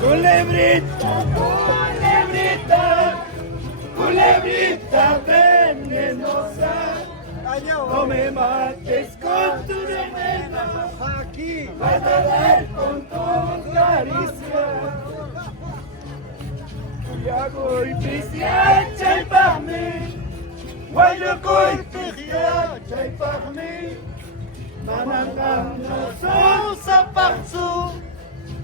Culebrita, culebrita, culebrita venenosa, no me mates con tu veneno, vas a dar con tu caricia. Ya voy pisiacha y parmi, guayo coi pisiacha y parmi, manangam no son saparsu.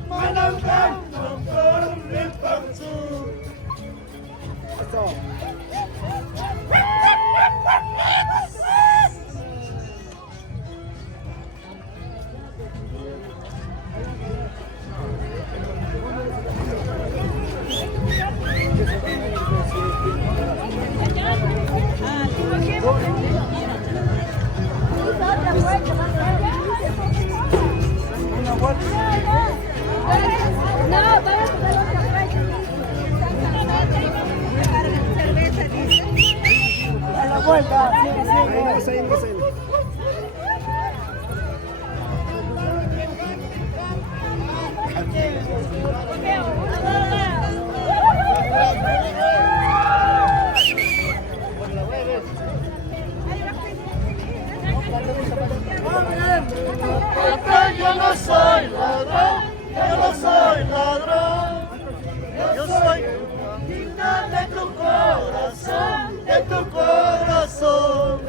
Manangam no corre parsu. Yo no soy ladrón, yo no soy ladrón, yo soy digna de tu corazón, de tu corazón.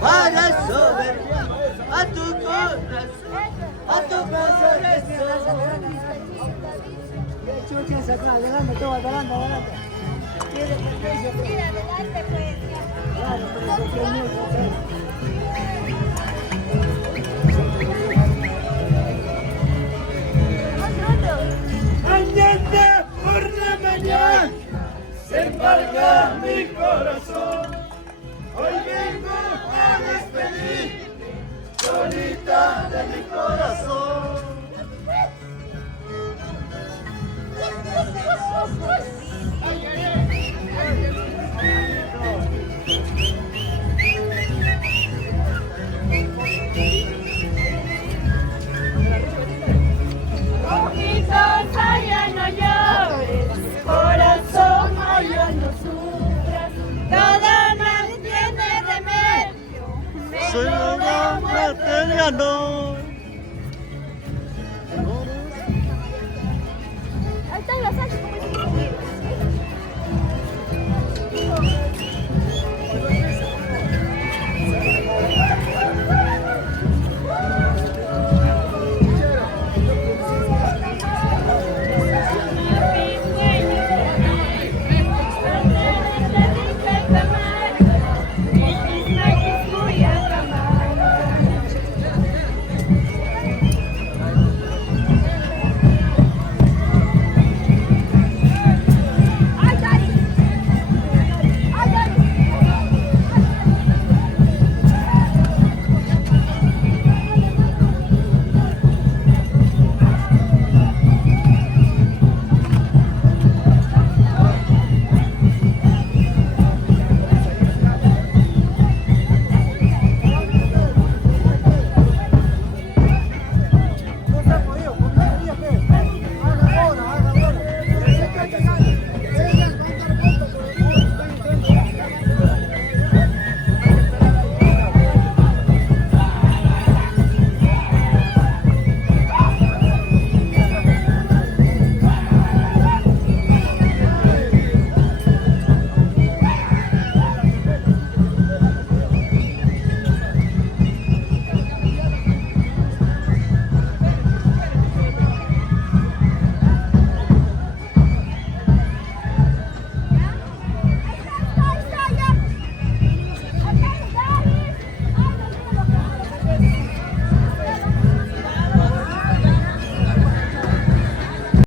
Para sobre a tu corazón, a tu corazón. Adelante, todo, adelante, adelante. Mira, adelante, pues. Claro, pero eso es mucho. Mañana por la mañana se embarga mi corazón. Hoy vengo a despedirme solita de mi corazón. Ojitos, allá no llores, corazón, allá no sufras, todo mal tiene remedio. Soy una material, no.